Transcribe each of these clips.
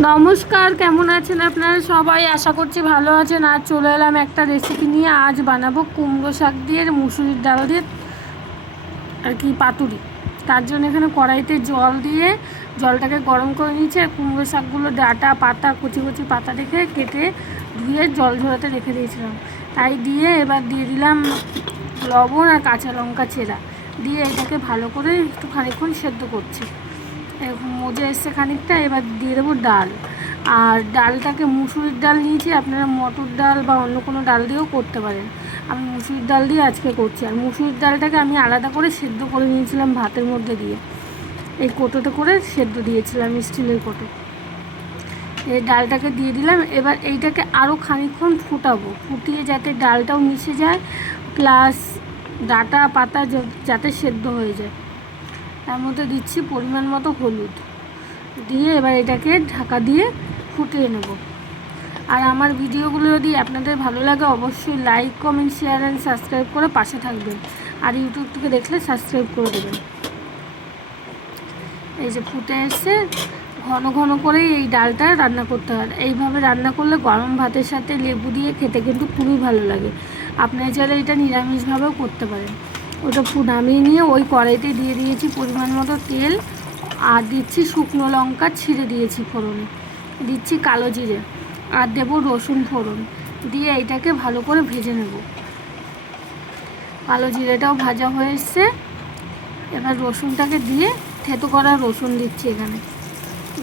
নমস্কার, কেমন আছেন আপনারা সবাই? আশা করছি ভালো আছেন। আজ চলে এলাম একটা রেসিপি নিয়ে। আজ বানাবো কুমড়ো শাক দিয়ে মুসুরির ডাল দিয়ে আর কি পাতুরি। তার জন্য এখানে কড়াইতে জল দিয়ে জলটাকে গরম করে নিয়েছি। আর কুমড়ো শাকগুলো ডাঁটা পাতা কুচি কুচি পাতা রেখে কেটে ধুয়ে জল ঝরাতে রেখে দিয়েছিলাম। তাই দিয়ে এবার দিয়ে দিলাম লবণ আর কাঁচা লঙ্কা চেরা দিয়ে এটাকে ভালো করে একটু খানিকক্ষণ সেদ্ধ করছি। মজে এসছে খানিকটা। এবার দিয়ে দেবো ডাল। আর ডালটাকে মুসুরির ডাল নিয়েছি, আপনারা মটর ডাল বা অন্য কোনো ডাল দিয়েও করতে পারেন। আমি মুসুরির ডাল দিয়ে আজকে করছি। আর মুসুরির ডালটাকে আমি আলাদা করে সেদ্ধ করে নিয়েছিলাম ভাতের মধ্যে দিয়ে, এই কোটোতে করে সেদ্ধ দিয়েছিলাম, স্টিলের কোটো। এই ডালটাকে দিয়ে দিলাম। এবার এইটাকে আরও খানিকক্ষণ ফুটাবো, ফুটিয়ে যাতে ডালটাও মিশে যায় প্লাস ডাঁটা পাতা যাতে সেদ্ধ হয়ে যায়। তার মধ্যে দিচ্ছি পরিমাণ মতো হলুদ দিয়ে এবার এটাকে ঢাকা দিয়ে ফুটিয়ে নেব। আর আমার ভিডিওগুলো যদি আপনাদের ভালো লাগে অবশ্যই like comment share and subscribe করে পাশে থাকবেন। আর ইউটিউব থেকে দেখলে সাবস্ক্রাইব করে দেবেন। এই যে ফুটে এসে ঘন ঘন করেই এই ডালটা রান্না করতে হয়। এইভাবে রান্না করলে গরম ভাতের সাথে লেবু দিয়ে খেতে কিন্তু খুবই ভালো লাগে। আপনারা চাইলে এটা নিরামিষভাবেও করতে পারেন। ওটা নামিয়ে নিয়ে ওই কড়াইতে দিয়ে দিয়েছি পরিমাণ মতো তেল, আর দিচ্ছি শুকনো লঙ্কা ছিঁড়ে দিয়েছি ফোড়নে, দিচ্ছি কালো জিরে, আর দেবো রসুন ফোড়ন দিয়ে এইটাকে ভালো করে ভেজে নেব। কালো জিরেটাও ভাজা হয়ে এসছে। এবার রসুনটাকে দিয়ে থেতো করা রসুন দিচ্ছি এখানে,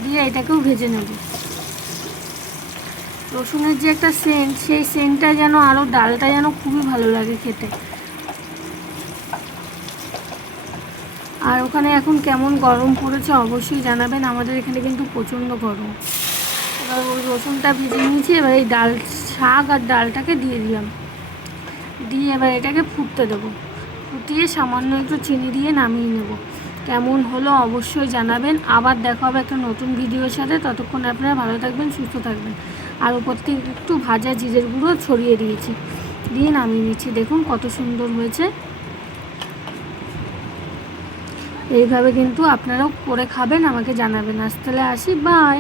দিয়ে এটাকেও ভেজে নেব। রসুনের যে একটা সেন্ট, সেই সেন্টটা যেন আরও ডালটা যেন খুবই ভালো লাগে খেতে। আর ওখানে এখন কেমন গরম পড়েছে অবশ্যই জানাবেন। আমাদের এখানে কিন্তু প্রচণ্ড গরম। এবার ওই রসুনটা ভেজে নিয়েছি। এবার এই ডাল শাক আর ডালটাকে দিয়ে দিলাম, দিয়ে এবার এটাকে ফুটতে দেবো। ফুটিয়ে সামান্য একটু চিনি দিয়ে নামিয়ে নেব। কেমন হলো অবশ্যই জানাবেন। আবার দেখা হবে একটা নতুন ভিডিওর সাথে। ততক্ষণ আপনারা ভালো থাকবেন, সুস্থ থাকবেন। আর উপর থেকে একটু ভাজা জিরের গুঁড়ো ছড়িয়ে দিয়েছি, দিয়ে নামিয়ে নিচ্ছি। দেখুন কত সুন্দর হয়েছে। এইভাবে কিন্তু আপনারাও করে খাবেন, আমাকে জানাবেন। আজ তাহলে আসি, বাই।